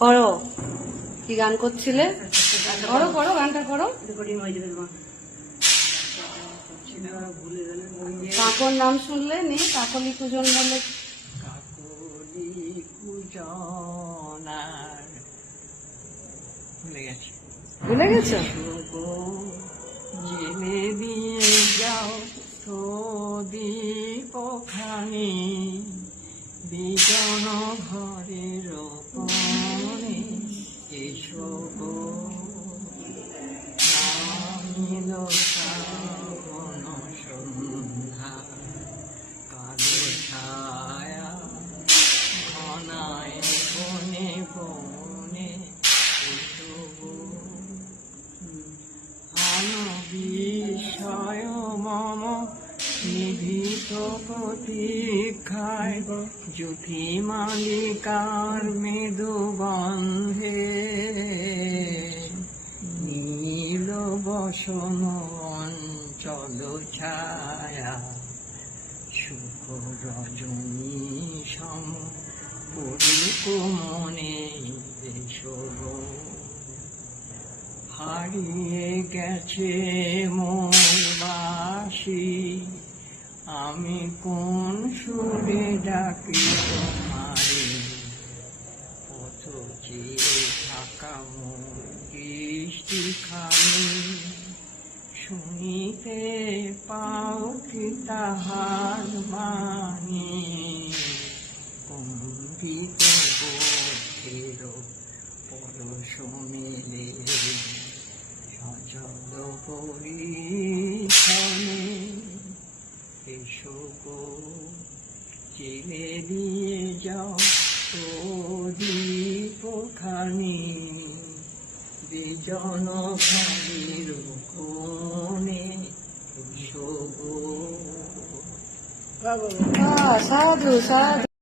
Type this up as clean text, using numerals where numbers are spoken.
করো, কি গান করছিলে? করো করো, গানটা করো। কাকর নাম শুনলে নি? কাকলি কুজন বলে। কাকলি কুজন ভুলে গেছি। ভুলে গেছো? জেলে দিয়ে যাও তো দীপখানি বিজন ঘরের কোণে, এসো গো নামিল শ্রাবণ সন্ধ্যা, কালো ছায়া ঘনায় বনে বনে, এসো গো বিষয় মম নিভৃত প্রতীক্ষায়, জ্যোতি মালিকার মৃদু গন্ধে নীল বসন অঞ্চল ছায়া, সুখ রজনী সম পরিক মনে, এসো গো হারিয়ে গেছে মোর বাঁশি, আমি কোন সুরে ডাকি তোমারে, পথ চেয়ে থাকা মোর দৃষ্টিখানি, শুনিতে পাও কি তাহার বাণী, কম্পিত বোধের পরশ মেলে সজল পরিছনে, এসো গো জেলে দিয়ে যাও তো দীপখানি বিজন ঘরের কোণে, এসো গো। সাধু সাধু।